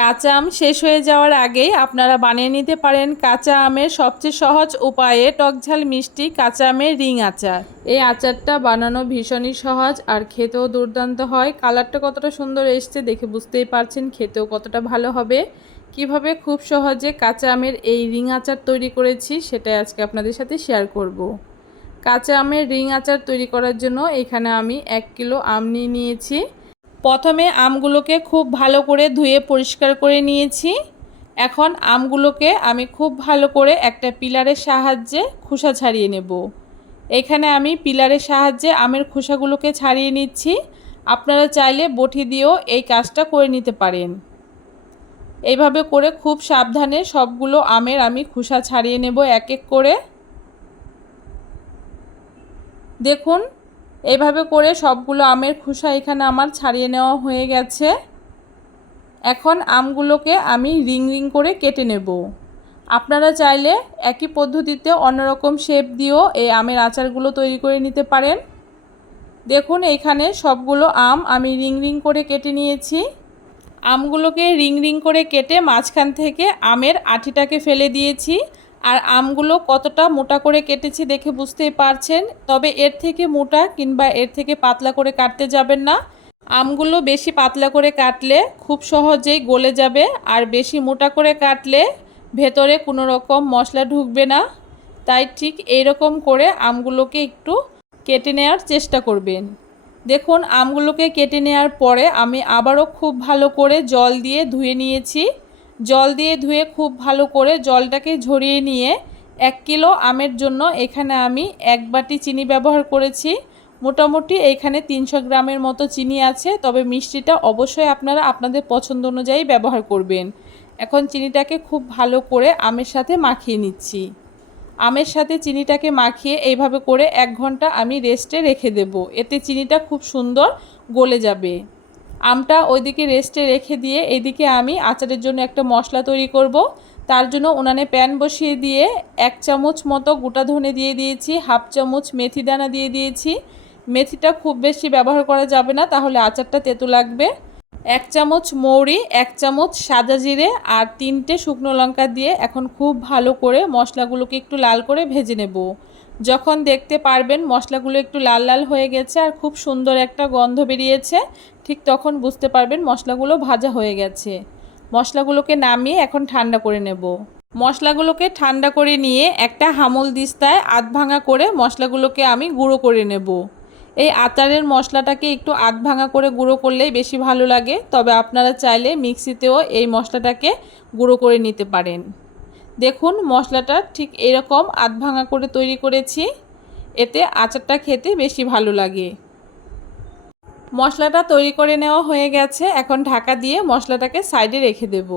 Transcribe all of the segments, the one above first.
কাঁচা আম শেষ হয়ে যাওয়ার আগেই আপনারা বানিয়ে নিতে পারেন কাঁচা আমের সবচেয়ে সহজ উপায়ে টকঝাল মিষ্টি কাঁচা আমের রিং আচার। এই আচারটা বানানো ভীষণই সহজ আর খেতেও দুর্দান্ত হয়। কালারটা কতটা সুন্দর এসছে দেখে বুঝতেই পারছেন খেতেও কতটা ভালো হবে। কীভাবে খুব সহজে কাঁচা আমের এই রিং আচার তৈরি করেছি সেটাই আজকে আপনাদের সাথে শেয়ার করব। কাঁচা আমের রিং আচার তৈরি করার জন্য এখানে আমি এক কিলো আম নিয়ে নিয়েছি। প্রথমে আমগুলোকে খুব ভালো করে ধুয়ে পরিষ্কার করে নিয়েছি। এখন আমগুলোকে আমি খুব ভালো করে একটা পিলারের সাহায্যে খোসা ছাড়িয়ে নেব। এখানে আমি পিলারের সাহায্যে আমের খোসাগুলোকে ছাড়িয়ে নিচ্ছি। আপনারা চাইলে বটি দিয়েও এই কাজটা করে নিতে পারেন। এইভাবে করে খুব সাবধানে সবগুলো আমের আমি খোসা ছাড়িয়ে নেব এক এক করে। দেখুন এইভাবে করে সবগুলো আমের খোসা এখানে আমার ছাড়িয়ে নেওয়া হয়ে গেছে। এখন আমগুলোকে আমি রিং রিং করে কেটে নেব। আপনারা চাইলে একই পদ্ধতিতে অন্যরকম শেপ দিয়েও এই আমের আচারগুলো তৈরি করে নিতে পারেন। দেখুন, এখানে সবগুলো আম আমি রিং রিং করে কেটে নিয়েছি। আমগুলোকে রিং রিং করে কেটে মাঝখান থেকে আমের আঠিটাকে ফেলে দিয়েছি। আর আমগুলো কতটা মোটা করে কেটেছি দেখে বুঝতেই পারছেন, তবে এর থেকে মোটা কিংবা এর থেকে পাতলা করে কাটতে যাবেন না। আমগুলো বেশি পাতলা করে কাটলে খুব সহজেই গলে যাবে, আর বেশি মোটা করে কাটলে ভেতরে কোনো রকম মশলা ঢুকবে না। তাই ঠিক এইরকম করে আমগুলোকে একটু কেটে নেওয়ার চেষ্টা করবেন। দেখুন, আমগুলোকে কেটে নেওয়ার পরে আমি আবারও খুব ভালো করে জল দিয়ে ধুয়ে নিয়েছি। জল দিয়ে ধুয়ে খুব ভালো করে জলটাকে ঝরিয়ে নিয়ে এক কিলো আমের জন্য এখানে আমি এক বাটি চিনি ব্যবহার করেছি। মোটামুটি এখানে তিনশো গ্রামের মতো চিনি আছে, তবে মিষ্টিটা অবশ্যই আপনারা আপনাদের পছন্দ অনুযায়ী ব্যবহার করবেন। এখন চিনিটাকে খুব ভালো করে আমের সাথে মাখিয়ে নিচ্ছি। আমের সাথে চিনিটাকে মাখিয়ে এইভাবে করে এক ঘণ্টা আমি রেস্টে রেখে দেব। এতে চিনিটা খুব সুন্দর গলে যাবে। আমটা ওইদিকে রেস্টে রেখে দিয়ে এদিকে আমি আচারের জন্য একটা মশলা তৈরি করব। তার জন্য উনানে প্যান বসিয়ে দিয়ে এক চামচ মতো গোটা ধনে দিয়ে দিয়েছি, হাফ চামচ মেথি দানা দিয়ে দিয়েছি। মেথিটা খুব বেশি ব্যবহার করা যাবে না, তাহলে আচারটা তেতো লাগবে। এক চামচ মৌরি, এক চামচ সাদা জিরে আর তিনটে শুকনো লঙ্কা দিয়ে এখন খুব ভালো করে মশলাগুলোকে একটু লাল করে ভেজে নেব। যখন দেখতে পারবেন মশলাগুলো একটু লাল লাল হয়ে গেছে আর খুব সুন্দর একটা গন্ধ বেরিয়েছে ঠিক তখন বুঝতে পারবেন মশলাগুলো ভাজা হয়ে গেছে। মশলাগুলোকে নামিয়ে এখন ঠান্ডা করে নেব। মশলাগুলোকে ঠান্ডা করে নিয়ে একটা হামল দিস্তায় আধ ভাঙা করে মশলাগুলোকে আমি গুঁড়ো করে নেব। এই আচারের মশলাটাকে একটু আধ ভাঙা করে গুঁড়ো করলেই বেশি ভালো লাগে, তবে আপনারা চাইলে মিক্সিতেও এই মশলাটাকে গুঁড়ো করে নিতে পারেন। দেখুন, মশলাটা ঠিক এরকম আধ ভাঙা করে তৈরি করেছি। এতে আচারটা খেতে বেশি ভালো লাগে। মশলাটা তৈরি করে নেওয়া হয়ে গেছে, এখন ঢাকা দিয়ে মশলাটাকে সাইডে রেখে দেব।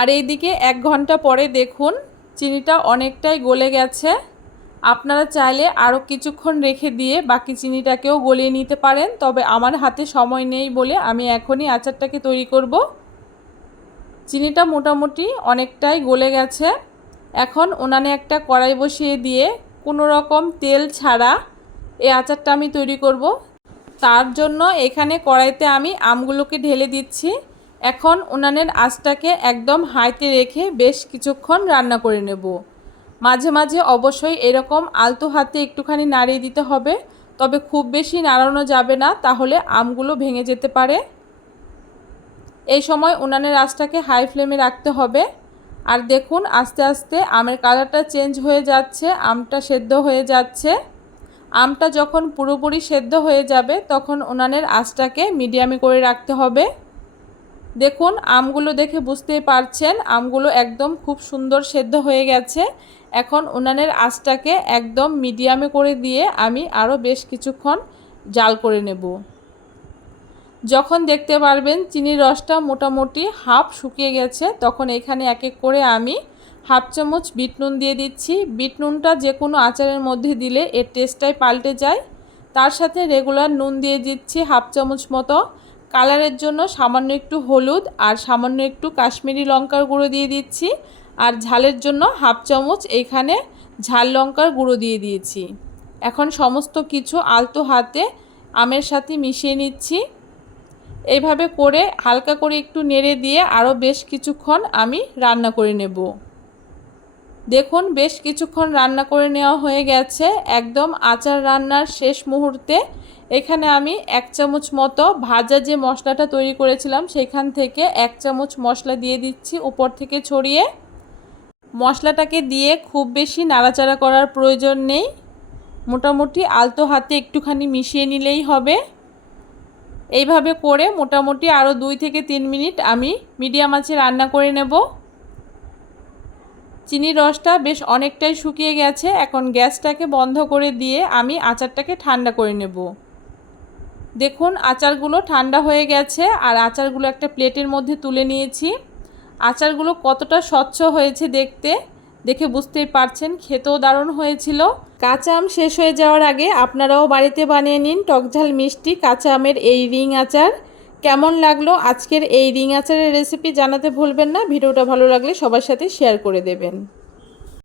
আর এইদিকে এক ঘণ্টা পরে দেখুন, চিনিটা অনেকটাই গলে গেছে। আপনারা চাইলে আরও কিছুক্ষণ রেখে দিয়ে বাকি চিনিটাকেও গলিয়ে নিতে পারেন, তবে আমার হাতে সময় নেই বলে আমি এখনই আচারটাকে তৈরি করব। চিনিটা মোটামুটি অনেকটাই গলে গেছে। এখন উনানে একটা কড়াই বসিয়ে দিয়ে কোনো রকম তেল ছাড়া এই আচারটা আমি তৈরি করব। তার জন্য এখানে কড়াইতে আমি আমগুলোকে ঢেলে দিচ্ছি। এখন উনানের আঁচটাকে একদম হাইতে রেখে বেশ কিছুক্ষণ রান্না করে নেব। মাঝে মাঝে অবশ্যই এরকম আলতো হাতে একটুখানি নাড়িয়ে দিতে হবে, তবে খুব বেশি নাড়ানো যাবে না, তাহলে আমগুলো ভেঙে যেতে পারে। এই সময় উনানের আঁচটাকে হাই ফ্লেমে রাখতে হবে। আর দেখুন, আস্তে আস্তে আমের কালারটা চেঞ্জ হয়ে যাচ্ছে, আমটা সেদ্ধ হয়ে যাচ্ছে। আমটা যখন পুরোপুরি সেদ্ধ হয়ে যাবে, তখন উনানের আঁচটাকে মিডিয়ামে করে রাখতে হবে। দেখুন, আমগুলো দেখে বুঝতেই পারছেন, আমগুলো একদম খুব সুন্দর সেদ্ধ হয়ে গেছে। এখন উনানের আঁচটাকে একদম মিডিয়ামে করে দিয়ে আমি আরও বেশ কিছুক্ষণ জাল করে নেব। যখন দেখতে পারবেন, চিনির রসটা মোটামুটি হাফ শুকিয়ে গেছে, তখন এখানে এক এক করে আমি হাফ চামচ বিট নুন দিয়ে দিচ্ছি। বিট নুনটা যে কোনো আচারের মধ্যে দিলে এর টেস্টটাই পাল্টে যায়। তার সাথে রেগুলার নুন দিয়ে দিচ্ছি হাফ চামচ মতো। কালারের জন্য সামান্য একটু হলুদ আর সামান্য একটু কাশ্মীরি লঙ্কার গুঁড়ো দিয়ে দিচ্ছি। আর ঝালের জন্য হাফ চামচ এইখানে ঝাল লঙ্কার গুঁড়ো দিয়ে দিয়েছি। এখন সমস্ত কিছু আলতো হাতে আমের সাথে মিশিয়ে নিচ্ছি। এইভাবে করে হালকা করে একটু নেড়ে দিয়ে আরও বেশ কিছুক্ষণ আমি রান্না করে নেব। দেখুন, বেশ কিছুক্ষণ রান্না করে নেওয়া হয়ে গেছে। একদম আচার রান্নার শেষ মুহূর্তে এখানে আমি এক চামচ মতো ভাজা যে মশলাটা তৈরি করেছিলাম, সেখান থেকে এক চামচ মশলা দিয়ে দিচ্ছি উপর থেকে ছড়িয়ে। মশলাটাকে দিয়ে খুব বেশি নাড়াচাড়া করার প্রয়োজন নেই। মোটামুটি আলতো হাতে একটুখানি মিশিয়ে নিলেই হবে। এইভাবে করে মোটামুটি আরও দুই থেকে তিন মিনিট আমি মিডিয়াম আঁচে রান্না করে নেব। চিনির রসটা বেশ অনেকটাই শুকিয়ে গেছে, এখন গ্যাসটাকে বন্ধ করে দিয়ে আমি আচারটাকে ঠান্ডা করে নেব। দেখুন, আচারগুলো ঠান্ডা হয়ে গেছে আর আচারগুলো একটা প্লেটের মধ্যে তুলে নিয়েছি। আচারগুলো কতটা স্বচ্ছ হয়েছে দেখতে, দেখে বুঝতেই পারছেন, খেতেও দারুণ হয়েছিল। কাঁচা আম শেষ হয়ে যাওয়ার আগে আপনারাও বাড়িতে বানিয়ে নিন টকঝাল মিষ্টি কাঁচা আমের এই রিং আচার। কেমন লাগল আজকের এই রিং আচারের রেসিপি জানাতে ভুলবেন না। ভিডিওটা ভালো লাগলে সবার সাথে শেয়ার করে দেবেন।